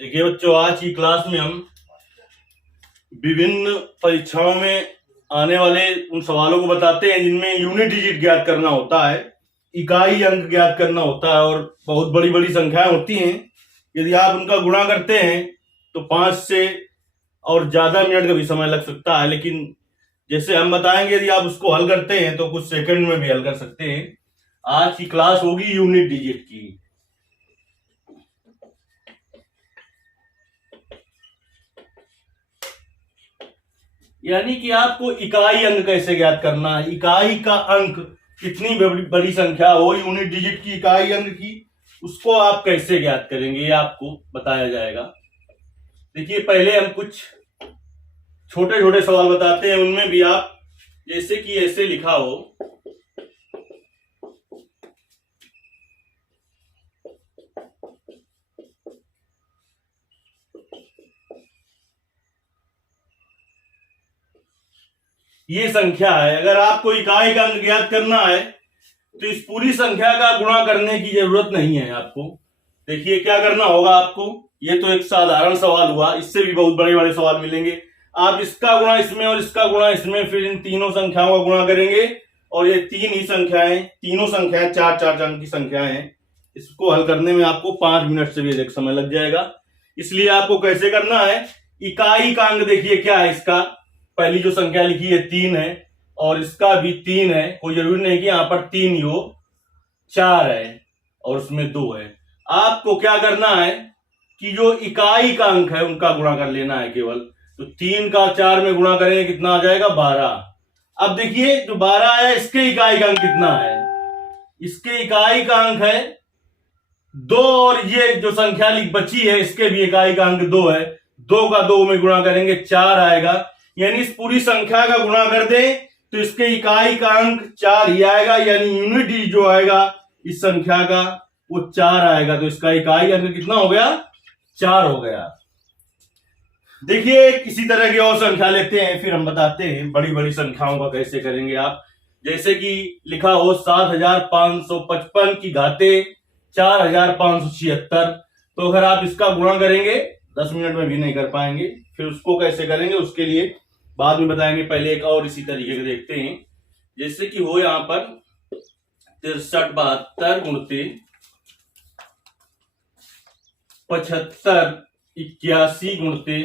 देखिए बच्चों, आज की क्लास में हम विभिन्न परीक्षाओं में आने वाले उन सवालों को बताते हैं जिनमें यूनिट डिजिट ज्ञात करना होता है, इकाई अंक ज्ञात करना होता है और बहुत बड़ी बड़ी संख्याएं होती हैं। यदि आप उनका गुणा करते हैं तो 5 से और ज्यादा मिनट का भी समय लग सकता है, लेकिन जैसे हम बताएंगे यदि आप उसको हल करते हैं तो कुछ सेकंड में भी हल कर सकते हैं। आज की क्लास होगी यूनिट डिजिट की। यानी कि आपको इकाई अंक कैसे ज्ञात करना है, इकाई का अंक कितनी बड़ी संख्या हो यूनिट डिजिट की इकाई अंक की, उसको आप कैसे ज्ञात करेंगे ये आपको बताया जाएगा। देखिए, पहले हम कुछ छोटे छोटे सवाल बताते हैं, उनमें भी आप जैसे कि ऐसे लिखा हो, ये संख्या है। अगर आपको इकाई का अंक ज्ञात करना है तो इस पूरी संख्या का गुणा करने की जरूरत नहीं है आपको। देखिए क्या करना होगा आपको, ये तो एक साधारण सवाल हुआ, इससे भी बहुत बड़े बड़े सवाल मिलेंगे। आप इसका गुणा इसमें और इसका गुणा इसमें, फिर इन तीनों संख्याओं का गुणा करेंगे और ये तीन ही संख्याएं, तीनों संख्याएं 4-4 अंक की संख्याएं हैं। इसको हल करने में आपको 5 मिनट से भी अधिक समय लग जाएगा। इसलिए आपको कैसे करना है, इकाई का अंक देखिए क्या है, इसका पहली जो संख्या लिखी है 3 है और इसका भी 3 है। कोई जरूरी नहीं कि यहां पर 3 ही हो, 4 है और उसमें 2 है। आपको क्या करना है कि जो इकाई का अंक है उनका गुणा कर लेना है केवल। तो 3 का 4 में गुणा करेंगे, कितना आ जाएगा 12। अब देखिए जो 12 है इसके इकाई का अंक कितना है, इसके इकाई का अंक है 2 और ये जो संख्या बची है इसके भी इकाई का अंक 2 है। 2 का 2 में गुणा करेंगे 4 आएगा। यानी इस पूरी संख्या का गुणा कर दें तो इसके इकाई का अंक 4 ही आएगा, यानी यूनिट जो आएगा इस संख्या का वो 4 आएगा। तो इसका इकाई अंक कितना हो गया, 4 हो गया। देखिए इसी तरह की और संख्या लेते हैं, फिर हम बताते हैं बड़ी बड़ी संख्याओं का कैसे करेंगे आप। जैसे कि लिखा हो 7555 की घाते 4576। तो अगर आप इसका गुणा करेंगे 10 मिनट में भी नहीं कर पाएंगे। फिर उसको कैसे करेंगे उसके लिए बाद में बताएंगे, पहले एक और इसी तरीके से देखते हैं। जैसे कि हो यहां पर 6372 गुणते 75 81 गुणते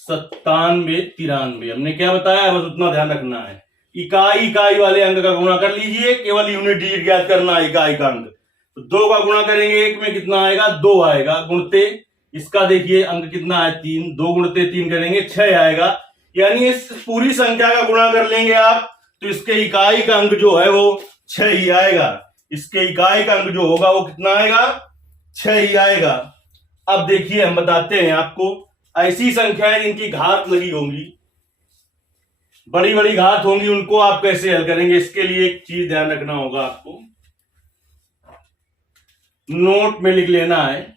97 93। हमने क्या बताया, बस उतना ध्यान रखना है। इकाई वाले अंक का गुणा कर लीजिए, केवल यूनिट डिजिट ज्ञात करना है इकाई का अंक। तो 2 का गुणा करेंगे 1 में कितना आएगा, 2 आएगा। गुणते इसका देखिए अंक कितना है 3, 2 गुणते 3 करेंगे 6 आएगा। यानी इस पूरी संख्या का गुणा कर लेंगे आप तो इसके इकाई का अंक जो है वो 6 ही आएगा। इसके इकाई का अंक जो होगा वो कितना आएगा, 6 ही आएगा। अब देखिए हम बताते हैं आपको ऐसी संख्याएं जिनकी घात लगी होंगी, बड़ी बड़ी घात होंगी, उनको आप कैसे हल करेंगे। इसके लिए एक चीज ध्यान रखना होगा आपको, नोट में लिख लेना है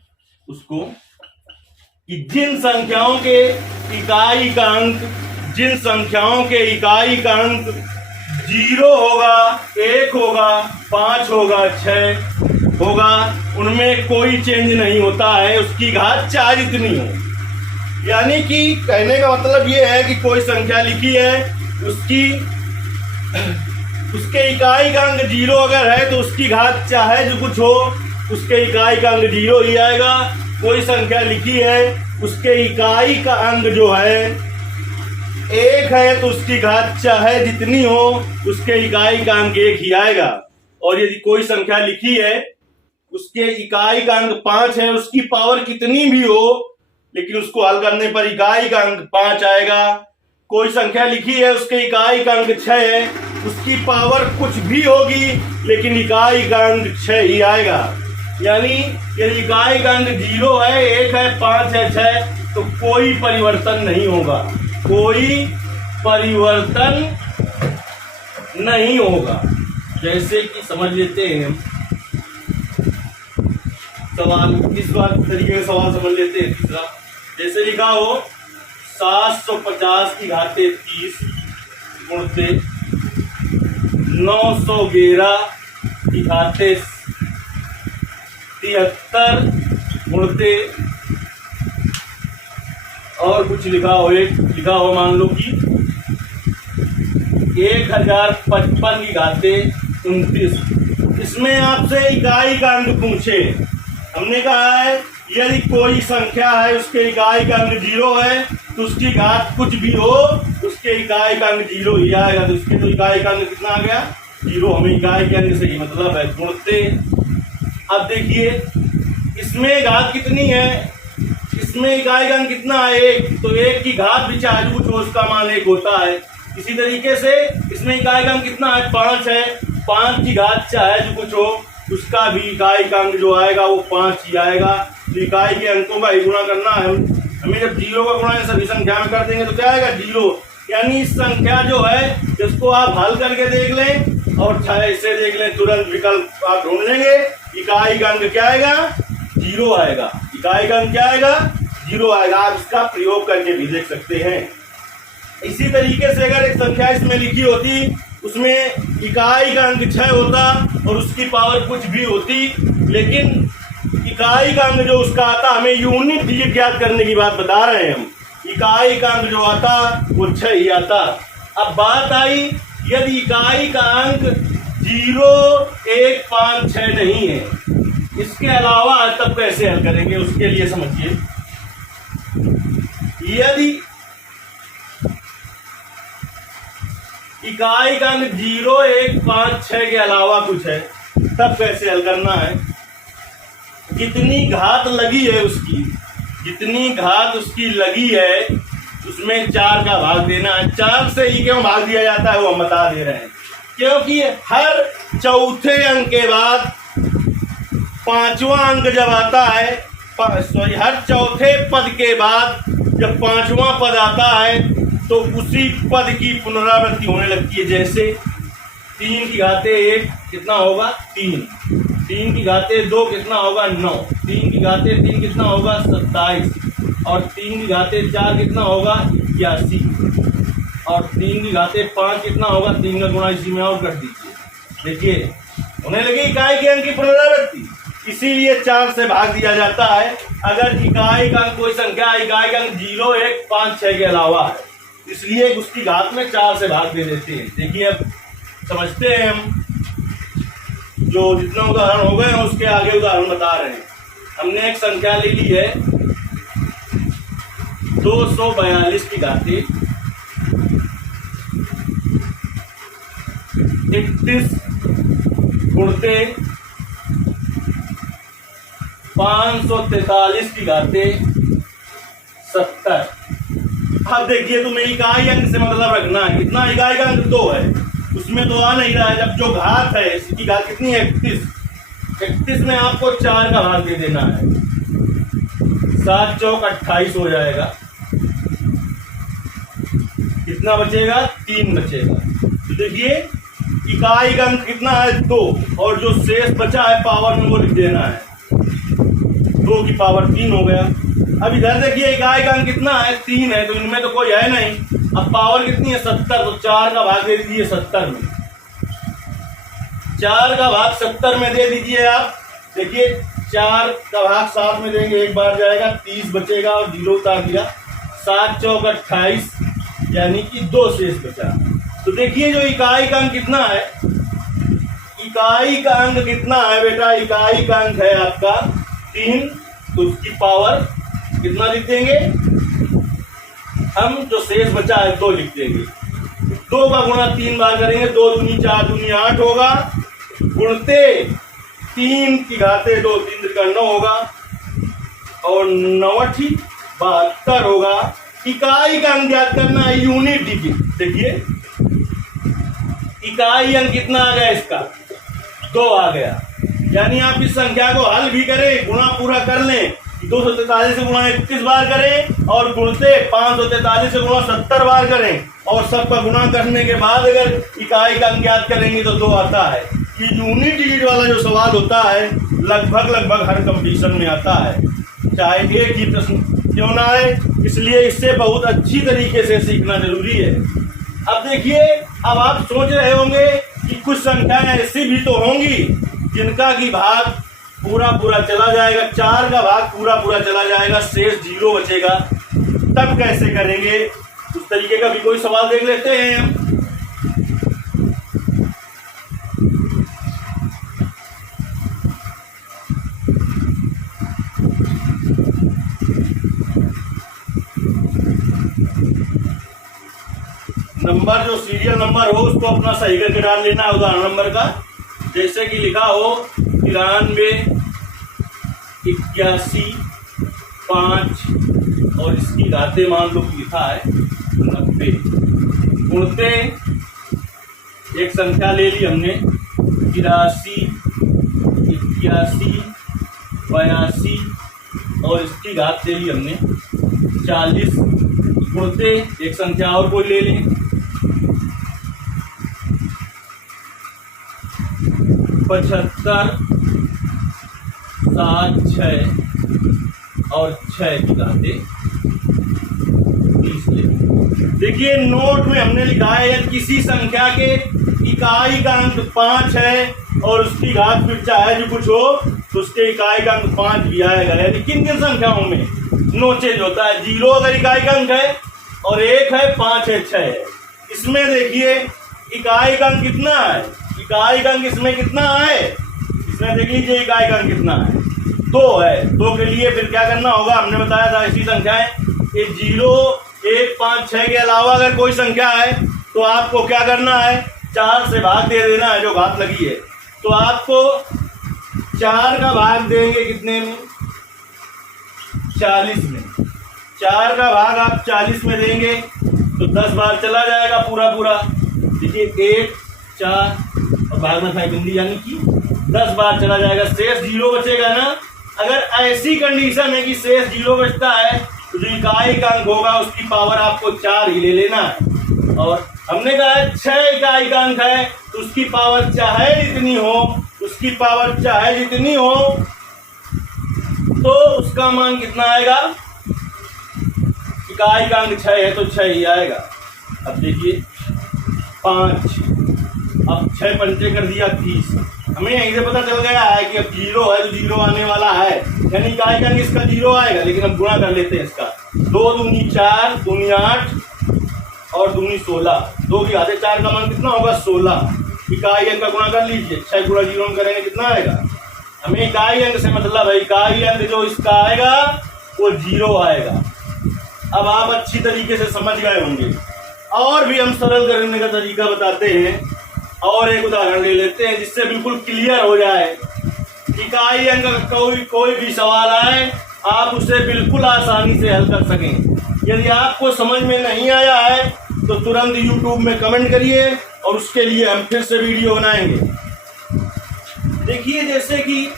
उसको कि जिन संख्याओं के इकाई का अंक 0 होगा, 1 होगा, 5 होगा, 6 होगा, उनमें कोई चेंज नहीं होता है, उसकी घात चाहे जितनी हो। यानी कि कहने का मतलब यह है कि कोई संख्या लिखी है उसके इकाई का अंक 0 अगर है तो उसकी घात चाहे जो कुछ हो उसके इकाई का अंक 0 ही आएगा। कोई संख्या लिखी है उसके इकाई का अंक जो है 1 है तो उसकी घात चाहे जितनी हो उसके इकाई का अंक 1 ही आएगा। और यदि कोई संख्या लिखी है उसके इकाई का अंक 5 है, उसकी पावर कितनी भी हो लेकिन उसको हल करने पर इकाई का अंक 5 आएगा। कोई संख्या लिखी है उसके इकाई का अंक 6 है, उसकी पावर कुछ भी होगी लेकिन इकाई का अंक 6 ही आएगा। यानी यदि इकाई का अंक 0 है, 1 है, 5 है, 6 तो कोई परिवर्तन नहीं होगा, कोई परिवर्तन नहीं होगा। जैसे कि समझ लेते हैं सवाल, इस बार तरीके से सवाल समझ लेते हैं। तीसरा जैसे लिखा हो 750 की घाते 30 गुणते 911 की घाते 73 गुणते और कुछ लिखा हो मान लो कि 1055 की घाते 29। इसमें आपसे इकाई का अंक पूछे, हमने कहा है यदि कोई संख्या है उसके इकाई का अंक 0 है तो उसकी घात कुछ भी हो उसके इकाई का अंक 0 ही आएगा। तो उसके तो इकाई का अंक कितना आ गया 0। हमें इकाई के अंक से ही मतलब है गुणते। अब देखिए इसमें घात कितनी है, इसमें इकाई का अंक कितना है 1, तो 1 की घात भी चाहे कुछ हो उसका मान 1 होता है। इसी तरीके से इसमें इकाई का अंक कितना है 5 है, 5 की घात चाहे जो कुछ हो उसका भी इकाई का अंक जो आएगा वो 5 ही आएगा। तो इकाई के अंकों का ही गुणा करना है हमें। जब 0 का गुणा सभी संख्या में कर देंगे तो क्या आएगा 0। यानी इस संख्या जो है जिसको आप हल करके देख लें और चाहे इसे देख लें, तुरंत विकल्प आप ढूंढ लेंगे। इकाई का अंक क्या आएगा 0 आएगा। इकाई का अंक क्या आएगा 0 आएगा। आप इसका प्रयोग करके भी देख सकते हैं। इसी तरीके से अगर एक संख्या इसमें लिखी होती उसमें इकाई का अंक 6 होता और उसकी पावर कुछ भी होती, लेकिन इकाई का अंक जो उसका आता, हमें यूनिट डिजिट ज्ञात करने की बात बता रहे हैं हम, इकाई का अंक जो आता वो 6 ही आता। अब बात आई यदि इकाई का अंक 0, 1, 5, 6 नहीं है, इसके अलावा तब कैसे हल करेंगे उसके लिए समझिए। यदि इकाई का अंक 0, 1, 5, 6 के अलावा कुछ है तब कैसे हल करना है। जितनी घात लगी है उसकी, जितनी घात उसकी लगी है उसमें 4 का भाग देना है। 4 से ही क्यों भाग दिया जाता है वो हम बता दे रहे हैं, क्योंकि हर चौथे अंक के बाद 5वां अंक जब आता है, हर चौथे पद के बाद जब 5वां पद आता है तो उसी पद की पुनरावृत्ति होने लगती है। जैसे 3 की घाते 1 कितना होगा 3, 3 की घाते 2 कितना होगा 9, 3 की घाते 3 कितना होगा 27 और 3 की घाते 4 कितना होगा 81 और 3 की घाते 5 कितना होगा, 3 का गुणा इसी में और कर दीजिए। देखिए होने लगी इकाई के अंक की पुनरावृत्ति, इसीलिए 4 से भाग दिया जाता है अगर इकाई का कोई संख्या इकाई का अंक 0, 1, 5, 6 के अलावा है, इसलिए उसकी घात में 4 से भाग दे देते हैं। देखिए अब समझते हैं हम, जो जितना उदाहरण हो गए हैं उसके आगे उदाहरण बता रहे हैं। हमने एक संख्या ले ली है 242 की घाते 31 गुणते 543 की घाते 70। अब देखिए तुम्हें इकाई अंक से मतलब रखना है, कितना इकाई का अंक 2 है, उसमें तो आ नहीं रहा है। जब जो घात है इसकी घात कितनी है 31 में आपको 4 का भाग दे देना है, 7 चौक 28 हो जाएगा। कितना बचेगा 3 बचेगा। तो देखिए इकाई का अंक कितना है 2 और जो शेष बचा है पावर में वो लिख देना है, 2 की पावर 3 हो गया। अब इधर देखिए इकाई का अंक कितना है 3 है, तो इनमें तो कोई है नहीं। अब पावर कितनी है 70, तो 4 का भाग दे दीजिए 70 में, 4 का भाग 70 में दे दीजिए आप। देखिए 4 का भाग 7 में देंगे, एक बार जाएगा 30 बचेगा और 0 उतार दिया, 7 चौक 28 यानी कि 2 शेष बचा। तो देखिए जो इकाई का अंक कितना है, इकाई का अंक कितना है बेटा, इकाई का अंक है आपका 3, तो उसकी पावर कितना लिख देंगे हम, जो शेष बचा है 2 लिख देंगे। 2 का गुणा 3 बार करेंगे, 2 दूनी 4 दूनी 8 होगा, गुणते 3 की घाते 2, 3 का 9 होगा और 9 72 होगा। इकाई का अंक ज्ञात करना है, यूनिट डिजिट। देखिए इकाई अंक कितना आ गया, इसका 2 आ गया। यानी आप इस संख्या को हल भी करें, गुणा पूरा कर लें, 243 से गुणा 21 बार करें और गुणते 543 से गुणा 70 बार करें और सबका गुणा करने के बाद अगर इकाई का अंक ज्ञात करेंगे तो 2 आता है। ये यूनिट डिजिट वाला जो सवाल होता है लगभग हर कंपटीशन में आता है, चाहे एक ही प्रश्न क्यों ना आए, इसलिए इससे बहुत अच्छी तरीके से सीखना जरूरी है। अब देखिए, अब आप सोच रहे होंगे कि कुछ संख्याएं ऐसी भी तो होंगी जिनका की भाग पूरा चला जाएगा, 4 का भाग पूरा चला जाएगा, शेष 0 बचेगा। तब कैसे करेंगे उस तरीके का भी कोई सवाल देख लेते हैं हम। नंबर जो सीरियल नंबर हो उसको अपना सही करके डाल लेना है उदाहरण नंबर का। जैसे कि लिखा हो 93, 81, 5 और इसकी घाते मान लो लिखा है 90। गुणते एक संख्या ले ली हमने 83, 81, 82 और इसकी घात ले ली हमने 40। गुणते एक संख्या और कोई ले लें 75, 7, 6 और 6 की घाते 30 ले। देखिए नोट में हमने लिखा है यदि किसी संख्या के इकाई का अंक 5 है और उसकी घात फिर चाहे जो कुछ हो तो उसके इकाई का अंक 5 भी आएगा। यानी किन किन संख्याओं में नो चेंज होता है। 0 अगर इकाई का अंक है और 1 है, 5 है, 6 है। इसमें देखिए इकाई का अंक कितना है, इकाई का अंक इसमें कितना है, इसमें देख लीजिए इकाई का अंक कितना है 2 है। 2 के लिए फिर क्या करना होगा, हमने बताया था ऐसी संख्याएं ये 0, 1, 5, 6 के अलावा अगर कोई संख्या है तो आपको क्या करना है 4 से भाग दे देना है जो घात लगी है। तो आपको 4 का भाग देंगे कितने में 40 में। 4 का भाग आप 40 में देंगे तो 10 बार चला जाएगा पूरा पूरा। देखिए 1, 4 और भाग में था बिंदी यानी कि 10 बार चला जाएगा, शेष 0 बचेगा ना। अगर ऐसी कंडीशन है कि शेष 0 बचता है तो जो इकाई का अंक होगा उसकी पावर आपको 4 ही ले लेना है। और हमने कहा है 6 इकाई का अंक है तो उसकी पावर चाहे जितनी हो, उसकी पावर चाहे जितनी हो तो उसका मान कितना आएगा, इकाई का अंक 6 है तो 6 ही आएगा। अब देखिए 5, अब 6 पंचे कर दिया 30। हमें यहीं से पता चल गया है कि अब 0 है तो 0 आने वाला है, यानी इकाई का अंक इसका 0 आएगा। लेकिन अब गुणा कर लेते हैं इसका 2 दूनी 4, दूनी 8 और दूनी 16। 2 की घाते 4 का मान कितना होगा 16। इकाई अंक का गुणा कर लीजिए, 6 गुणा 0 करेंगे कितना आएगा। हमें इकाई अंक से मतलब है इकाई अंक जो इसका आएगा वो 0 आएगा। अब आप अच्छी तरीके से समझ गए होंगे। और भी हम सरल करने का तरीका बताते हैं और एक उदाहरण ले लेते हैं जिससे बिल्कुल क्लियर हो जाए। इकाई अंक का कोई भी सवाल आए आप उसे बिल्कुल आसानी से हल कर सकें। यदि आपको समझ में नहीं आया है तो तुरंत YouTube में कमेंट करिए और उसके लिए हम फिर से वीडियो बनाएंगे। देखिए जैसे कि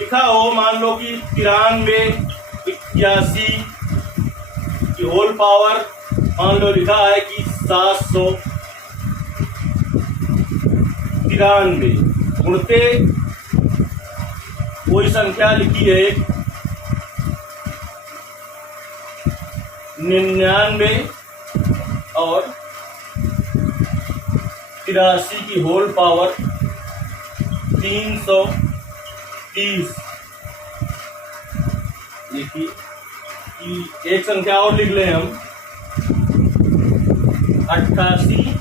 लिखा हो मान लो कि 93, 81 की होल पावर मान लो लिखा है कि 793 गुणते कोई संख्या लिखी है 99 और 83 की होल पावर 330। देखिए एक संख्या और लिख लें हम 88,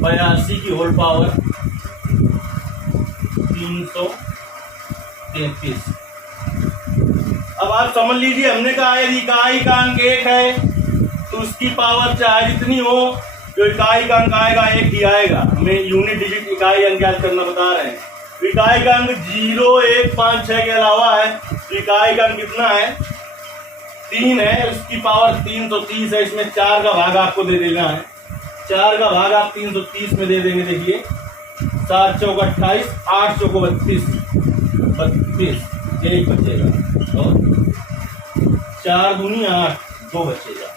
82 की होल पावर 333। अब आप समझ लीजिए हमने कहा यदि इकाई का अंक 1 है तो उसकी पावर चाहे जितनी हो जो इकाई का अंक आएगा 1 ही आएगा। हमें यूनिट डिजिट इकाई अंक याद करना बता रहे हैं। तो इकाई का अंक 0, 1, 5, 6 के अलावा है तो इकाई का अंक कितना है 3 है, उसकी पावर 330 है। इसमें 4 का भाग आपको दे देना है। 4 का भाग आप 330 में दे देंगे। देखिए 7 चौक 28, 8 चौक 32, 32 1 बचेगा और 4 दूनी 8 2 बचेगा।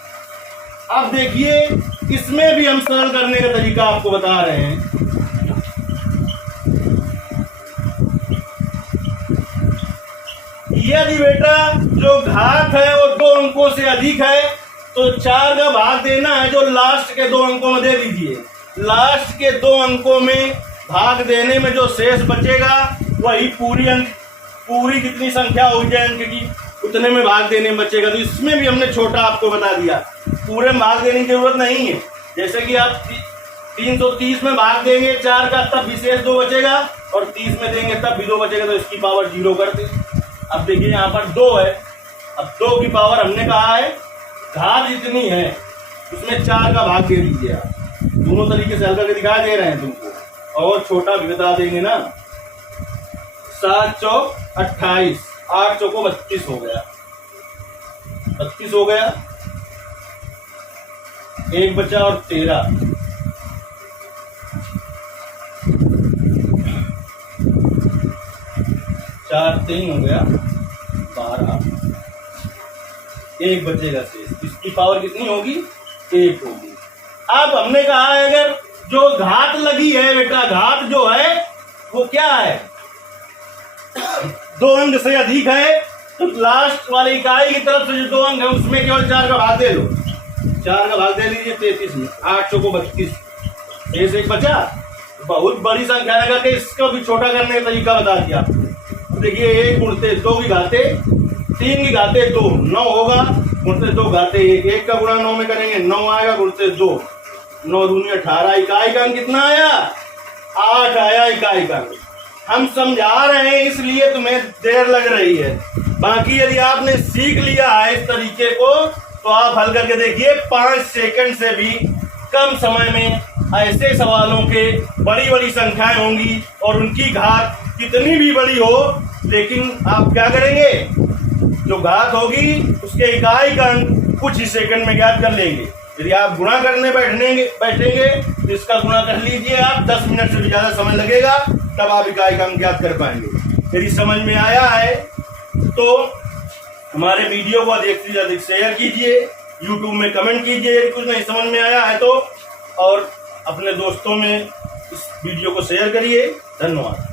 अब देखिए इसमें भी हम सरल करने का तरीका आपको बता रहे हैं। यदि बेटा जो घात है वो 2 अंकों से अधिक है तो 4 का भाग देना है जो लास्ट के 2 अंकों में दे दीजिए। लास्ट के 2 अंकों में भाग देने में जो शेष बचेगा वही पूरी कितनी संख्या हो जाए अंक की उतने में भाग देने में बचेगा। तो इसमें भी हमने छोटा आपको बता दिया, पूरे में भाग देने की जरूरत नहीं है। जैसे कि आप 330 में भाग देंगे 4 का, तब विशेष 2 बचेगा, और 30 में देंगे तब भी 2 बचेगा, तो इसकी पावर 0 कर दे। अब देखिए यहाँ पर 2 है, अब 2 की पावर हमने कहा है घात जितनी है उसमें 4 का भाग दे दीजिए आप। दोनों तरीके से हल करके दिखा दे रहे हैं तुमको, और छोटा भी बता देंगे ना। 7 चौक 28, 8 चौको 32 हो गया, 32 हो गया, 1 बचा और 13, 4 3 हो गया 12, 1 बचेगा शेष। इसकी पावर कितनी होगी? 1 होगी। अब हमने कहा है अगर जो घात लगी है बेटा, घात जो है वो क्या है? 2 अंक से अधिक है, तो लास्ट वाली इकाई की तरफ से जो 2 अंक है उसमें केवल 4 का भाग दे लो। 4 का भाग दे लीजिए 33 में, 8 चौको 32, शेष 1 बचा। बहुत बड़ी संख्या है करके इसको भी छोटा करने का तरीका बता दिया आपको। देखिए 1 गुणते 2 की घाते 3 की घाते 2, 9 होगा, गुणते 2 घाते 1, 1 का गुणा 9 में करेंगे 9 आएगा, गुणते 2, 9 दूनी 18। इकाई का अंक कितना आया? 8 आया इकाई का अंक। हम समझा रहे हैं इसलिए तुम्हें देर लग रही है, बाकी यदि आपने सीख लिया है इस तरीके को तो आप हल करके देखिए 5 सेकंड से भी कम समय में ऐसे सवालों के बड़ी बड़ी संख्याएं होंगी, और उनकी घात कितनी भी बड़ी हो, लेकिन आप क्या करेंगे, जो घात होगी उसके इकाई का अंक कुछ ही सेकंड में ज्ञात कर लेंगे। यदि आप गुणा करने बैठेंगे तो इसका गुणा कर लीजिए आप, 10 मिनट से भी ज्यादा समय लगेगा, तब आप इकाई का अंक ज्ञात कर पाएंगे। यदि समझ में आया है तो हमारे वीडियो को अधिक से अधिक शेयर कीजिए, यूट्यूब में कमेंट कीजिए यदि कुछ नहीं समझ में आया है तो, और अपने दोस्तों में इस वीडियो को शेयर करिए। धन्यवाद।